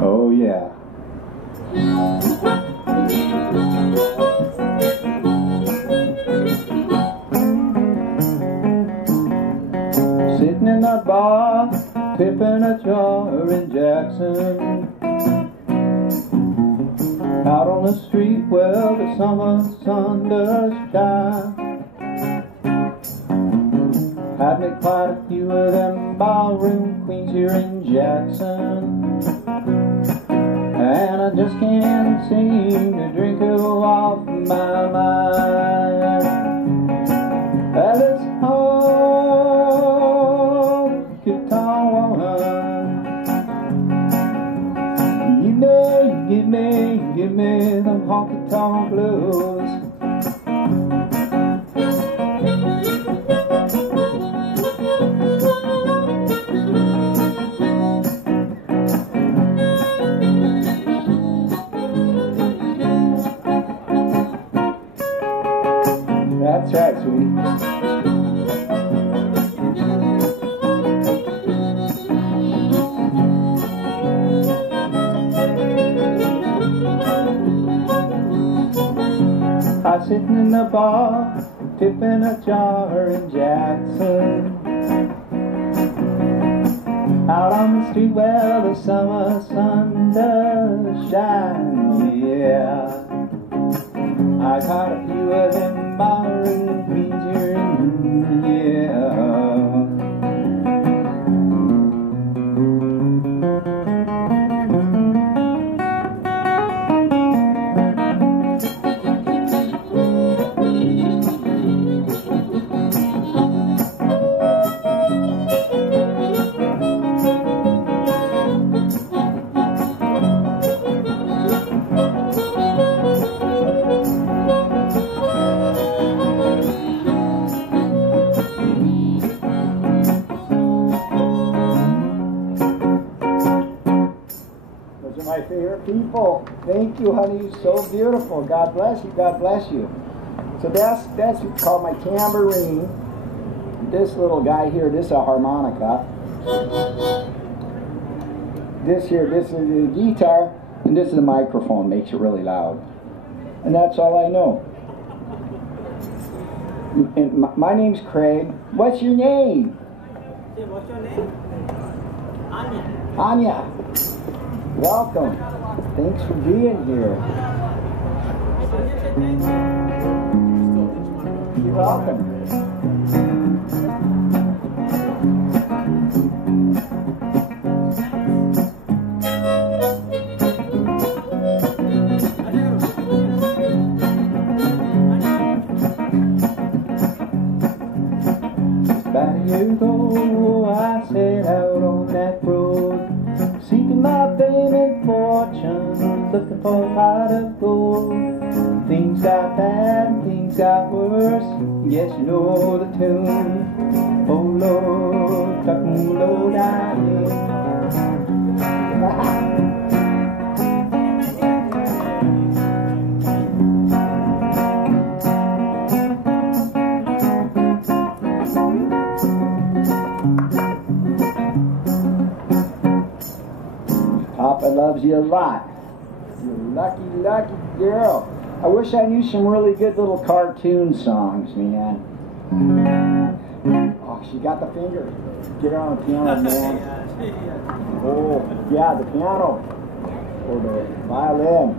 Oh yeah. Sitting in the bar, tipping a jar in Jackson. Out on the street where the summer sun does shine. Had me quite a few of them ballroom queens here in Jackson. And I just can't seem to drink her off my mind. Well, it's honky tonk woman. Give me them honky tonk blues. That's right, sweetie. I'm sitting in the bar, tipping a jar in Jackson. Out on the street where the summer sun does shine, yeah. I caught a few of them ballroom queens here, yeah. My favorite people. Thank you, honey. You're so beautiful. God bless you. God bless you. So that's called my tambourine. This little guy here, this is a harmonica. This here, this is the guitar, and this is a microphone. Makes it really loud. And that's all I know. And my name's Craig. What's your name? What's your name? Anya. Anya. Welcome. Thanks for being here. You're welcome. About a year ago, I set out on that road, seeking my fame and fortune, looking for a pot of gold. Things got bad, things got worse. Yes, you know the tune. Oh Lord, tucking low down. Papa loves you a lot. You're a lucky, lucky girl. I wish I knew some really good little cartoon songs, man. Oh, she got the finger. Get her on the piano, man. Oh, yeah, the piano. Or the violin.